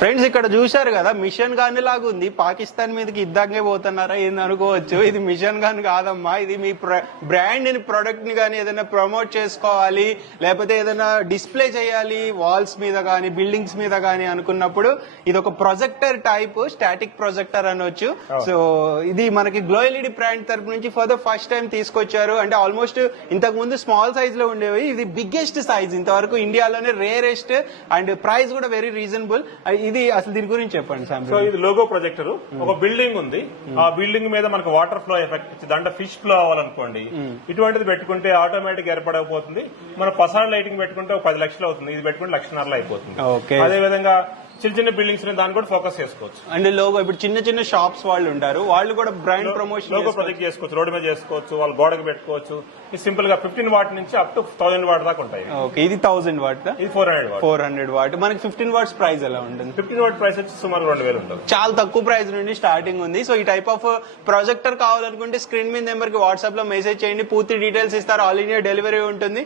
Friends ఇక్కడ చూశారు కదా మిషన్ గన్ లాగా ఉంది. పాకిస్తాన్ మీదకి యుద్ధంగా పోతున్నారా ఏంది అనుకోవచ్చు. ఇది మిషన్ గన్ కాదమ్మా. ఇది మీ బ్రాండ్ ని ప్రొడక్ట్ ని కానీ ఏదైనా ప్రమోట్ చేసుకోవాలి, లేకపోతే ఏదైనా డిస్ప్లే చేయాలి వాల్స్ మీద కానీ బిల్డింగ్స్ మీద కానీ అనుకున్నప్పుడు ఇది ఒక ప్రొజెక్టర్ టైప్, స్టాటిక్ ప్రొజెక్టర్ అనొచ్చు. సో ఇది మనకి గ్లో ఎల్ఈడి బ్రాండ్ తరపు నుంచి ఫర్ ద ఫస్ట్ టైం తీసుకొచ్చారు. అంటే ఆల్మోస్ట్ ఇంతకు ముందు స్మాల్ సైజ్ లో ఉండేవి, ఇది బిగ్గెస్ట్ సైజ్ ఇంతవరకు ఇండియాలోనే, రేరెస్ట్ అండ్ ప్రైస్ కూడా వెరీ రీజనబుల్. ఇది అసలు దీని గురించి చెప్పండి సార్. సో ఇది లోగో ప్రొజెక్టర్. ఒక బిల్డింగ్ ఉంది, ఆ బిల్డింగ్ మీద మనకు వాటర్ ఫ్లో ఎఫెక్ట్ ఇచ్చి దాంట్లో ఫిష్ ఫ్లో అవ్వాలనుకోండి, ఇటువంటిది పెట్టుకుంటే ఆటోమేటిక్ ఏర్పడకపోతుంది. మన పసాడ్ లైటింగ్ పెట్టుకుంటే ఒక 10 లక్షలు అవుతుంది, ఇది పెట్టుకుంటే 1,50,000 అయిపోతుంది. అదే విధంగా చిన్న చిన్న బిల్డింగ్స్ దాన్ని కూడా ఫోకస్ చేసుకోవచ్చు. అండ్ లోగో ఇప్పుడు చిన్న చిన్న షాప్స్ వాళ్ళు ఉంటారు, వాళ్ళు కూడా బ్రాండ్ ప్రమోషన్ లోగో ప్రొజెక్ట్ చేసుకోవచ్చు, రోడ్డు మీద చేసుకోవచ్చు, వాళ్ళ గోడకు పెట్టుకోవచ్చు. ఇది సింపుల్ గా 15 వాట్ నుంచి అప్ టు 1000 వాట్ దాకా ఉంటాయి. ఓకే, ఇది 1000 వాట్, ఇది 400 వాట్. మనకి 15 వాట్స్ ప్రైస్ ఎలా ఉంటుంది? 15 వాట్ ప్రైస్ వచ్చి సుమారు 2000 ఉంటుంది. చాలా తక్కువ ప్రైస్ నుండి స్టార్టింగ్ ఉంది. సో ఈ టైప్ ఆఫ్ ప్రొజెక్టర్ కావాలనుకుంటే స్క్రీన్ మీద నెంబర్ కి వాట్సాప్ లో మెసేజ్ చేయండి, పూర్తి డీటెయిల్స్ ఇస్తారు. ఆల్ ఇండియా డెలివరీ ఉంటుంది.